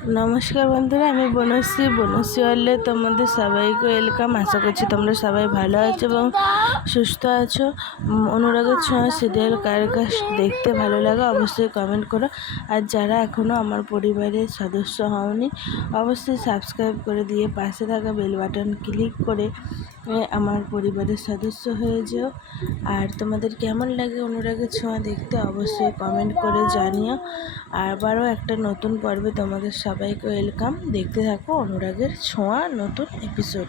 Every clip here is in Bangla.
নমস্কার বন্ধুরা, আমি বনশ্রী। বনশ্রী হলে তোমাদের সবাইকে ওয়েলকাম আশা করছি তোমরা সবাই ভালো আছো এবং সুস্থ আছো। অনুরাগের ছোঁয়া সিরিয়াল কার দেখতে ভালো লাগে অবশ্যই কমেন্ট করো। আর যারা এখনও আমার পরিবারের সদস্য হওনি, অবশ্যই সাবস্ক্রাইব করে দিয়ে পাশে থাকা বেল বাটন ক্লিক করে আমার পরিবারের সদস্য হয়ে যেও। আর তোমাদের কেমন লাগে অনুরাগের ছোঁয়া দেখতে অবশ্যই কমেন্ট করে জানিও। আবারও একটা নতুন পর্বে তোমাদের সবাইকে ওয়েলকাম। দেখতে থাকো অনুরাগের ছোঁয়া নতুন এপিসোড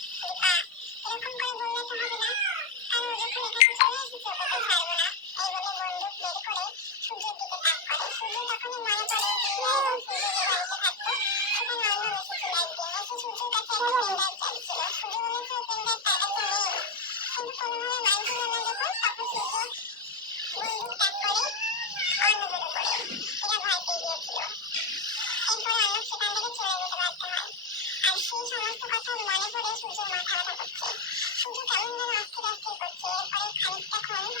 সূর্য কেমন যেন অস্থির অস্থির করছে এরপরে খানিক